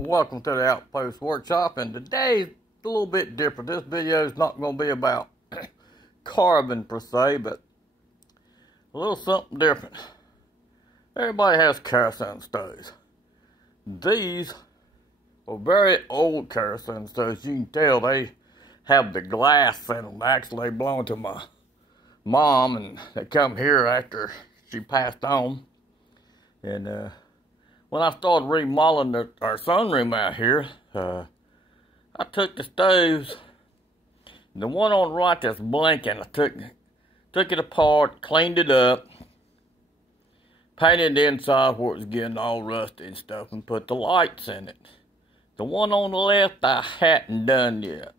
Welcome to the Outpost Workshop, and today's a little bit different. This video is not going to be about carving per se, but a little something different. Everybody has kerosene stoves. These are very old kerosene stoves. You can tell they have the glass in them. Actually, they belong to my mom, and they come here after she passed on. And when I started remodeling our sunroom out here, I took the stoves, the one on the right that's blinking, I took it apart, cleaned it up, painted the inside where it was getting all rusty and stuff, and put the lights in it. The one on the left I hadn't done yet.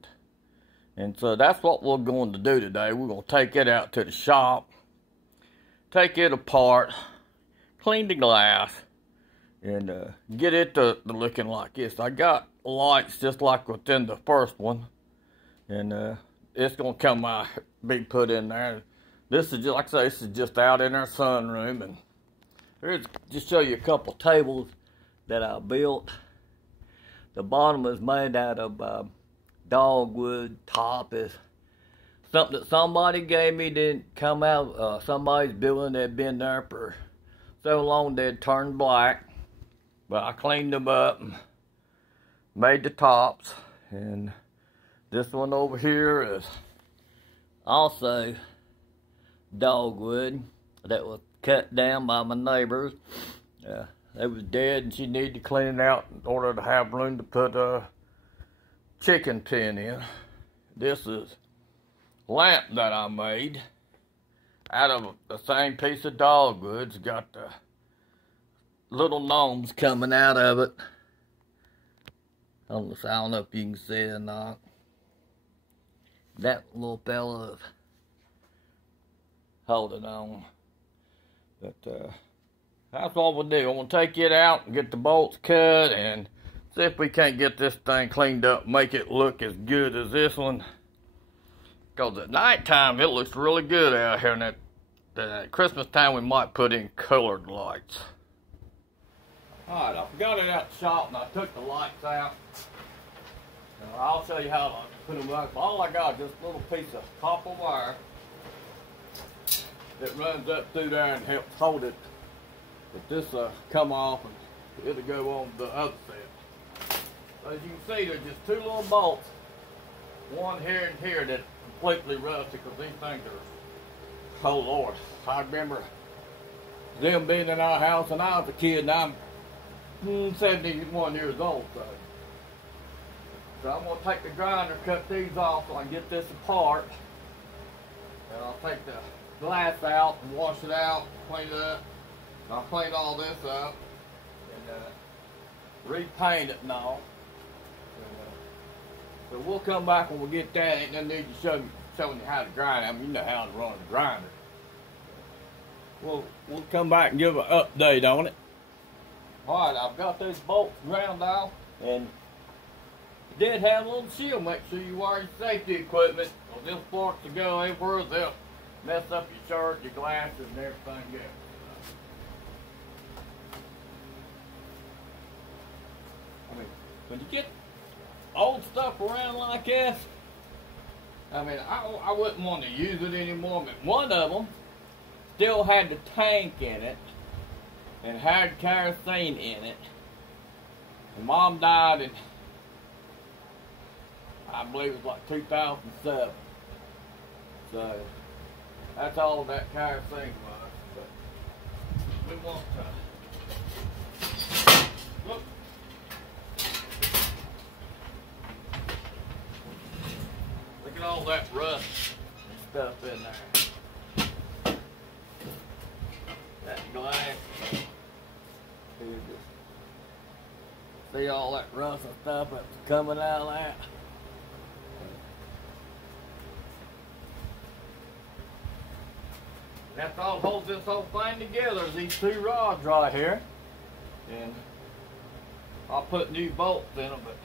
And so that's what we're going to do today. We're going to take it out to the shop, take it apart, clean the glass, and get it to looking like this. I got lights just like within the first one, and it's gonna come out, be put in there. This is just, like I say, this is just out in our sunroom, and here's just show you a couple tables that I built. The bottom is made out of dogwood. Top is something that somebody gave me, didn't come out. Somebody's building that had been there for so long they'd turned black. But I cleaned them up and made the tops. And this one over here is also dogwood that was cut down by my neighbors. They was dead, and she needed to clean it out in order to have room to put a chicken pen in. This is lamp that I made out of the same piece of dogwood. It's got the little gnomes coming out of it. I don't know if you can see it or not. That little fella is holding on. But that's what we'll do. I'm going to take it out and get the bolts cut and see if we can't get this thing cleaned up, make it look as good as this one. Because at nighttime it looks really good out here, and at Christmas time we might put in colored lights. Alright, I got it out the shop and I took the lights out. Now, I'll show you how I put them back. All I got is just a little piece of copper wire that runs up through there and helps hold it. But this come off and it'll go on the other side. So as you can see, there's just two little bolts, one here and here, that's completely rusty because these things are, oh Lord. I remember them being in our house when I was a kid, and I'm 71 years old, so I'm going to take the grinder, cut these off so I can get this apart. And I'll take the glass out and wash it out, clean it up. And I'll clean all this up and repaint it and all. So we'll come back when we get that. Ain't no need to showing you how to grind. I mean, you know how to run a grinder. We'll come back and give an update on it. Alright, I've got those bolts ground off, and it did have a little shield. Make sure you wear your safety equipment, because these sparks will go everywhere. They'll mess up your shirt, your glasses, and everything else. I mean, when you get old stuff around like this, I mean, I wouldn't want to use it anymore, but one of them still had the tank in it and had kerosene in it. And Mom died in, I believe it was like 2007. So that's all that kerosene was. But we want to look. Look at all that rust and stuff in there. That glass. See all that rust and stuff that's coming out of that. That's all holds this whole thing together is these two rods right here. And I'll put new bolts in them, but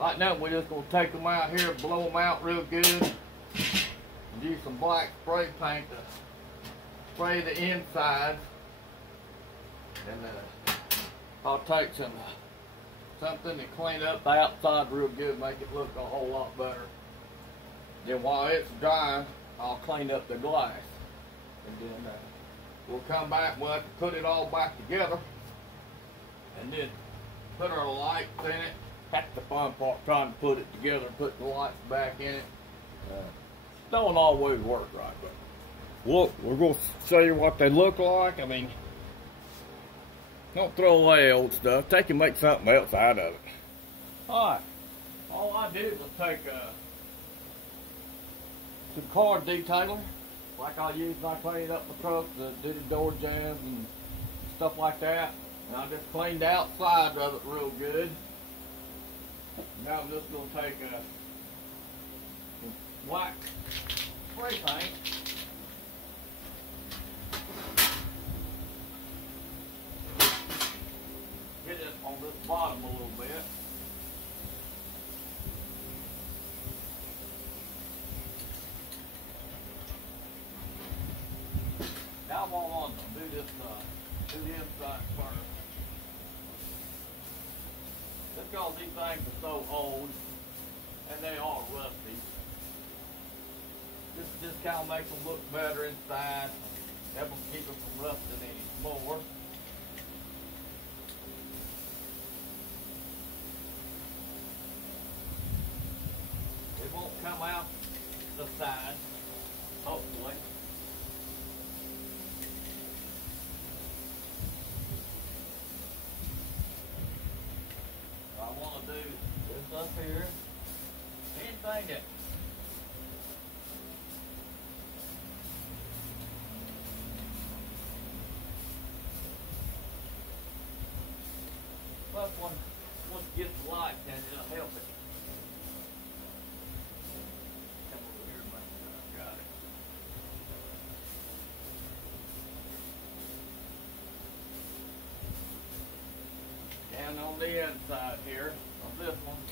right now we're just going to take them out here, blow them out real good, and use some black spray paint to spray the inside. And I'll take some something to clean up the outside real good, make it look a whole lot better. Then while it's drying, I'll clean up the glass. And then we'll come back, we'll have to put it all back together. And then put our lights in it. That's the fun part, trying to put it together and put the lights back in it. Don't always work right, but look, we're going to show you what they look like. I mean, don't throw away old stuff. Take and make something else out of it. Alright, all I did was take some car detailer, like I use when I clean up my truck, to do the door jambs and stuff like that. And I just cleaned the outside of it real good. Now I'm just going to take some black spray paint. Get it on this bottom a little bit. Now I'm going to do this, do the inside first. Just because these things are so old, and they are rusty. This just kind of makes them look better inside, help them keep them from rusting anymore. It won't come out the side, hopefully. I want to do this up here. Anything that plus once it gets the light, then it'll help it. Come over here and make sure I got it. Down on the inside here, on this one,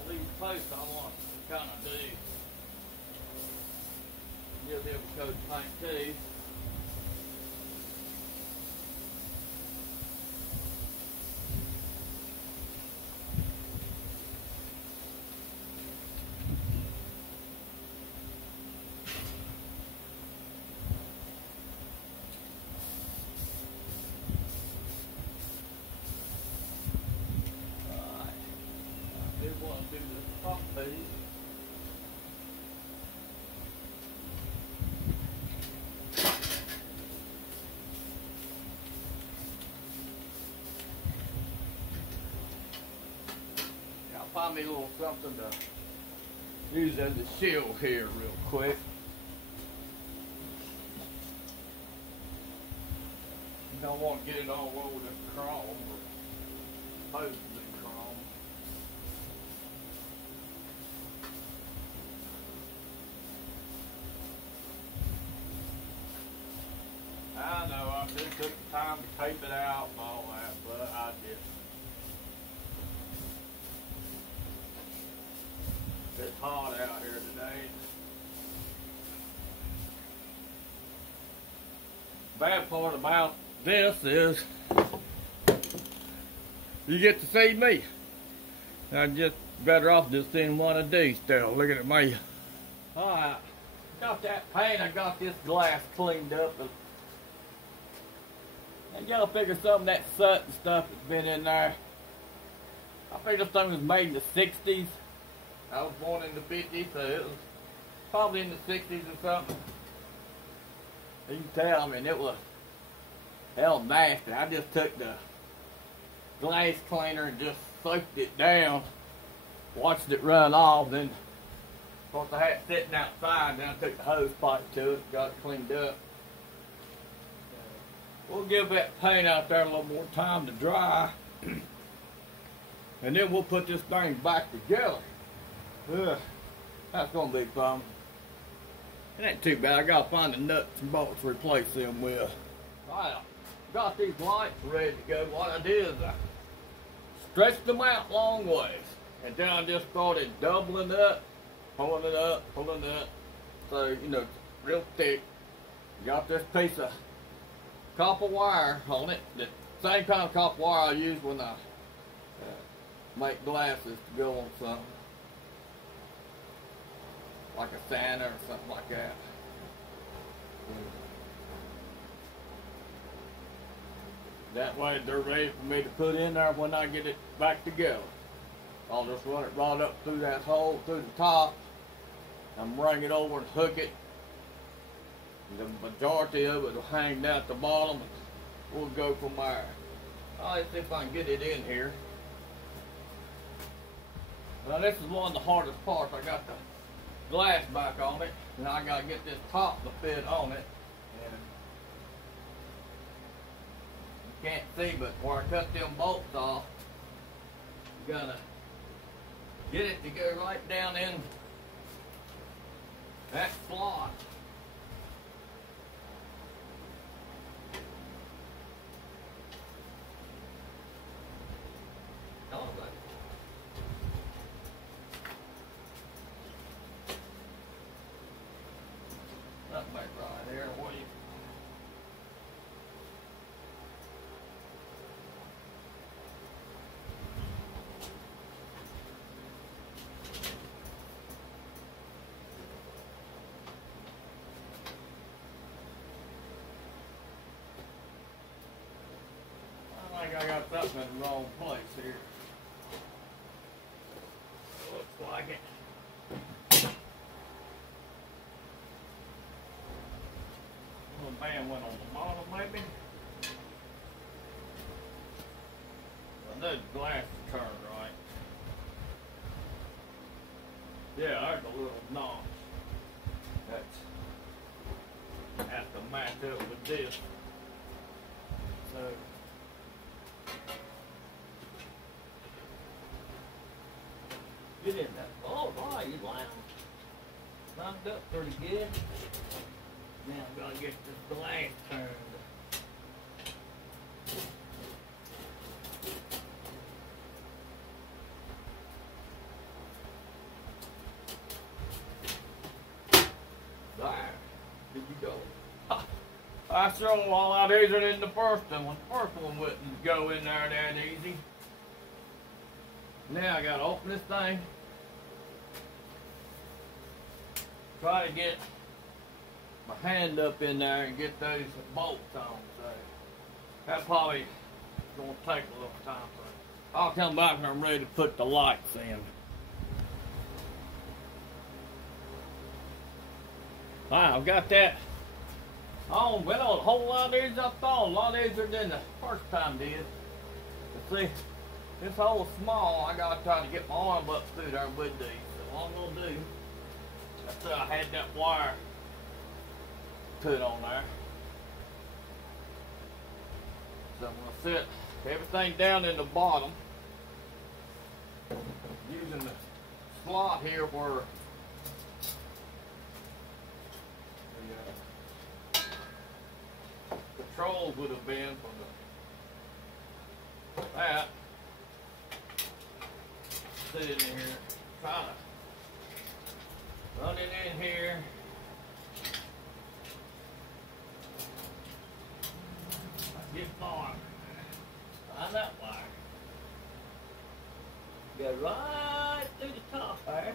on these posts I want to kind of do. You'll be able to coat paint too. Do the top piece. I'll find me a little something to use as a shield here real quick. You don't want to get it all over the chrome or post the chrome. I know, I just took the time to tape it out and all that, but I didn't. It's hot out here today. Bad part about this is you get to see me. I'm just better off just seeing one of these still, looking at me. Alright, got that paint, I got this glass cleaned up. And y'all figure some of that soot and stuff that's been in there. I figure this thing was made in the 60s. I was born in the 50s, so it was probably in the 60s or something. You can tell, I mean, it was hell nasty. I just took the glass cleaner and just soaked it down, watched it run off, then of course I had it sitting outside, then I took the hose pipe to it, got it cleaned up. We'll give that paint out there a little more time to dry. And then we'll put this thing back together. Ugh, that's going to be fun. It ain't too bad. I got to find the nuts and bolts to replace them with. Alright, got these lights ready to go. What I did is I stretched them out long ways. And then I just started doubling up, pulling it up, pulling it up. So, you know, real thick. Got this piece of copper wire on it. The same kind of copper wire I used when I make glasses to go on something. Like a Santa or something like that. That way they're ready for me to put in there when I get it back together. I'll just run it right up through that hole, through the top, and bring it over and hook it. The majority of it will hang down at the bottom, and we'll go from there. Let's see if I can get it in here. Now this is one of the hardest parts. I got the glass back on it, and I got to get this top to fit on it. And you can't see, but where I cut them bolts off, you gotta get it to go right down in that slot. I got something in the wrong place here. Looks like it. Little band went on the bottom, maybe. I know the glass is turned right. Yeah, there's a little notch. That's have to match up with this. So. Get in that. All right, you lined up pretty good. Now I'm gonna get this glass turned. There. Did you go? That's sure a lot easier than the first one. The first one wouldn't go in there that easy. Now I gotta open this thing. Try to get my hand up in there and get those bolts on. So that probably gonna take a little time. So I'll come back when I'm ready to put the lights in. Alright, I've got that on. Went on a whole lot easier than I thought. A lot easier than the first time did. But see, this hole's small. I gotta try to get my arm up through there with these. So all I'm gonna do, after I had that wire put on there, so I'm gonna set everything down in the bottom using the slot here where the controls would have been for that. Sit in here, try to run it in here. Get more. Find that wire. Go right through the top there.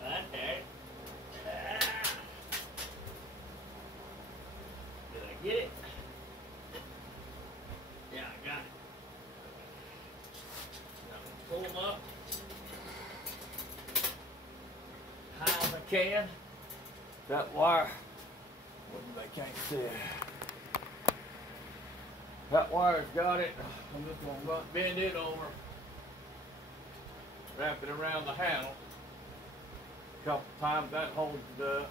Right there. Did I get it? Yeah, I got it. Now pull them up high as I can. That wire, they can't see it. That wire's got it. I'm just gonna bend it over, wrap it around the handle. A couple times that holds it up.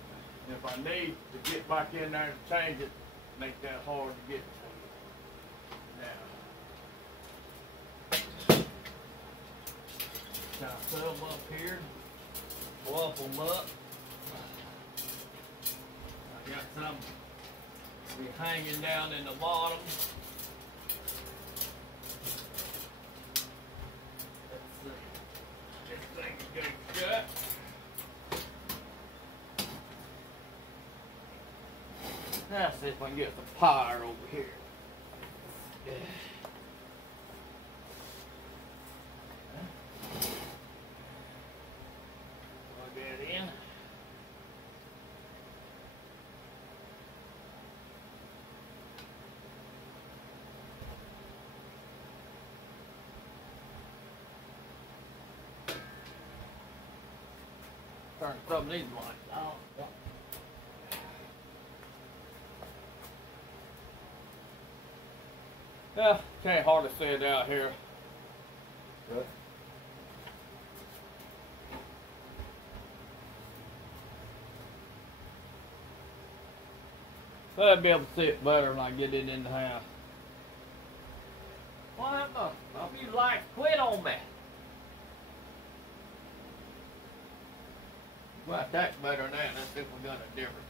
And if I need to get back in there to change it, make that hard to get to. Now, kind of put them up here, fluff them up. I got some be hanging down in the bottom. Let's see. This thing goes shut. Now see if I can get the power over here. Turn some of these lights on. Yeah, can't hardly see it out here. But I'll be able to see it better when I get it in the house. What the? A few lights quit on me. Well, that's better than that. Let's see if we got a difference.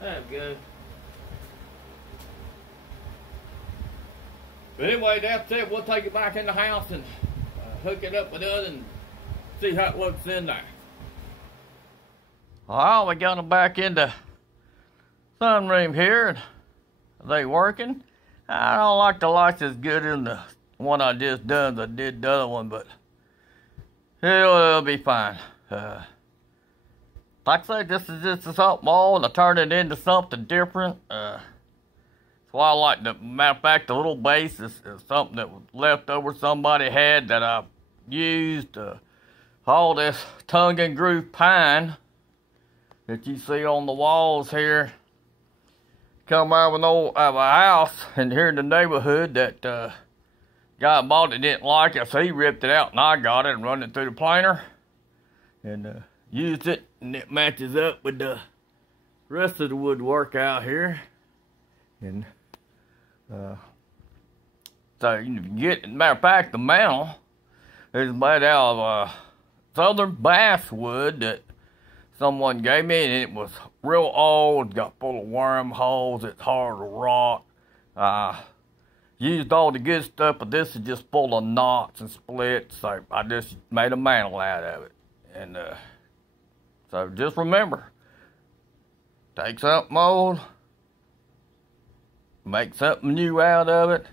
That's good. But anyway, that's it. We'll take it back in the house and hook it up with it and see how it looks in there. Well, we got them back in the sunroom here. Are they working? I don't like the lights as good as the one I just done as I did the other one, but it'll be fine. Like I said, this is just something old, and I turned it into something different. That's why I like the, matter of fact, the little base is something that was left over somebody had that I used. All this tongue and groove pine that you see on the walls here come out of a house and here in the neighborhood that guy bought it didn't like it, so he ripped it out and I got it and run it through the planer and used it, and it matches up with the rest of the woodwork out here. And so you can get, matter of fact, the mantle is made out of southern basswood that someone gave me, and it was real old, got full of wormholes, it's hard to rot. Used all the good stuff, but this is just full of knots and splits, so I just made a mantle out of it. And so just remember, take something old, make something new out of it,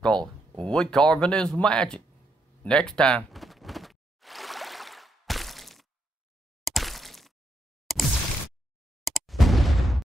because wood carving is magic. Next time.